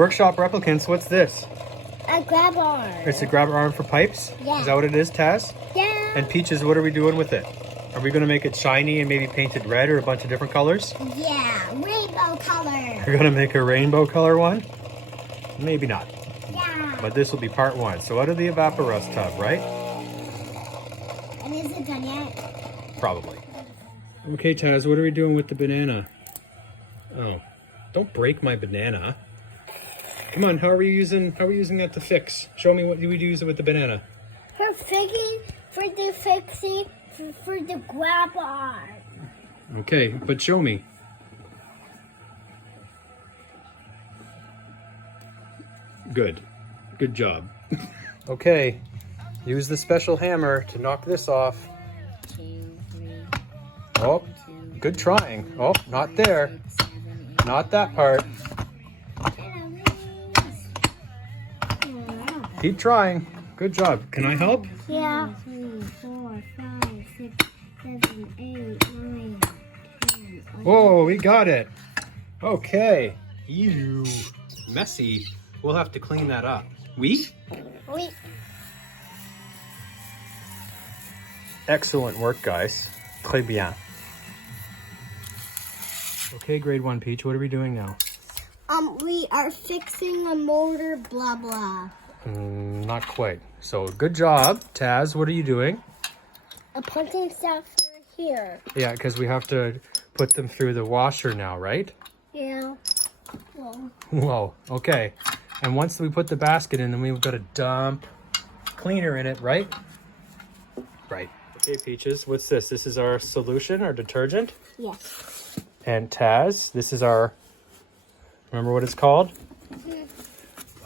Workshop replicants, what's this? A grab arm. It's a grabber arm for pipes? Yeah. Is that what it is, Taz? Yeah. And Peaches, what are we doing with it? Are we going to make it shiny and maybe paint it red or a bunch of different colors? Yeah, rainbow color. We're going to make a rainbow color one? Maybe not. Yeah. But this will be part one. So out of the evaporust tub, right? And is it done yet? Probably. Okay, Taz, what are we doing with the banana? Oh, don't break my banana. Come on, how are we using that to fix? Show me what do we use it with the banana. For fixing for the grab arm. Okay, but show me. Good. Good job. Okay, use the special hammer to knock this off. 2, 3. Oh, good trying. Oh, not there. Not that part. Keep trying. Good job. Can I help? Yeah. 3, 4, 5, 6, 7, 8, 9, 10. Whoa, we got it. Okay. Ew. Messy. We'll have to clean that up. We? Oui. Excellent work, guys. Très bien. Okay, grade 1 Peach, what are we doing now? We are fixing a motor, blah blah. Not quite. So good job. Taz, what are you doing? I'm putting stuff here. Yeah, because we have to put them through the washer now, right? Yeah. Well, Whoa, okay. And once we put the basket in, then we've got to dump cleaner in it, right? Right. Okay, Peaches, what's this? This is our solution, our detergent. yes. And Taz, this is our, remember what it's called?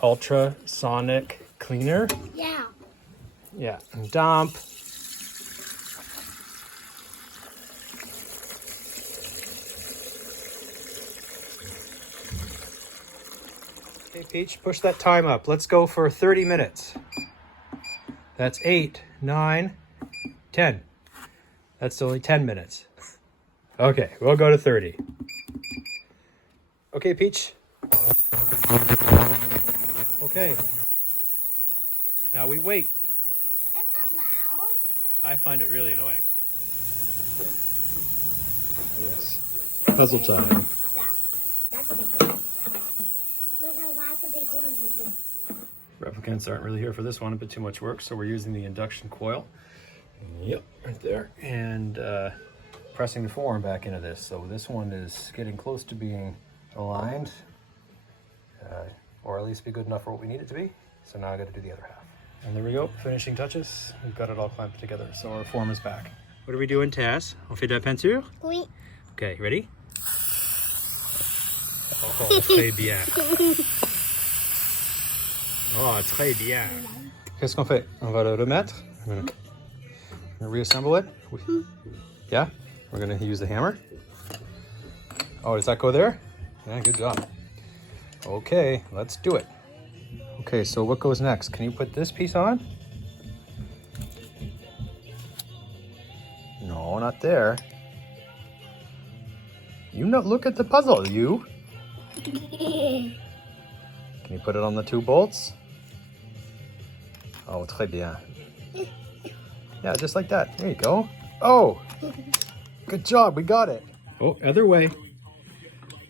Ultrasonic cleaner. Yeah. Yeah, and dump. Okay, Peach, push that time up. Let's go for 30 minutes. That's 8, 9, 10. That's only 10 minutes. Okay, we'll go to 30. Okay, Peach. Okay. Now we wait. That's not loud. I find it really annoying. Yes. Puzzle time. That's the big. That's a big one with the... Replicants aren't really here for this one, a bit too much work, so we're using the induction coil. Yep, right there. And pressing the forearm back into this. So this one is getting close to being aligned, or at least be good enough for what we need it to be. So now I got to do the other half. And there we go, finishing touches. We've got it all clamped together, so our form is back. What are we doing, Taz? On fait de la peinture? Oui. Okay, ready? Oh, très bien. Oh, très bien. Qu'est-ce qu'on fait? On va le remettre. We're gonna reassemble it. Yeah? We're gonna use the hammer. Oh, does that go there? Yeah, good job. Okay, let's do it. Okay, so what goes next? Can you put this piece on? No, not there. You not look at the puzzle, you. Can you put it on the 2 bolts? Oh, très bien. Yeah, just like that. There you go. Oh, good job. We got it. Oh, other way.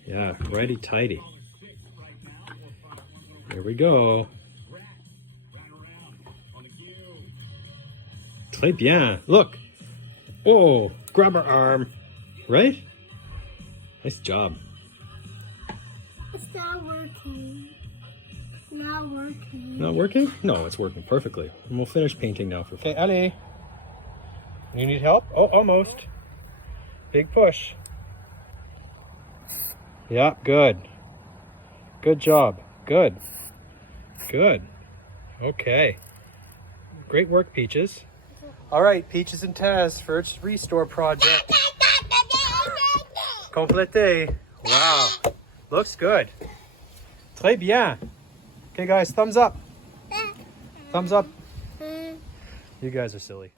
Yeah, righty tighty. There we go. Très bien. Look. Oh, grab our arm. Right? Nice job. It's not working. Not working. Not working? No, it's working perfectly. And we'll finish painting now. Okay, allez. You need help? Oh, almost. Big push. Yeah, good. Good job. Good. Good. Okay. Great work, Peaches. All right, Peaches and Taz, first restore project. Complété. Wow. Looks good. Très bien. Okay, guys, thumbs up. Thumbs up. You guys are silly.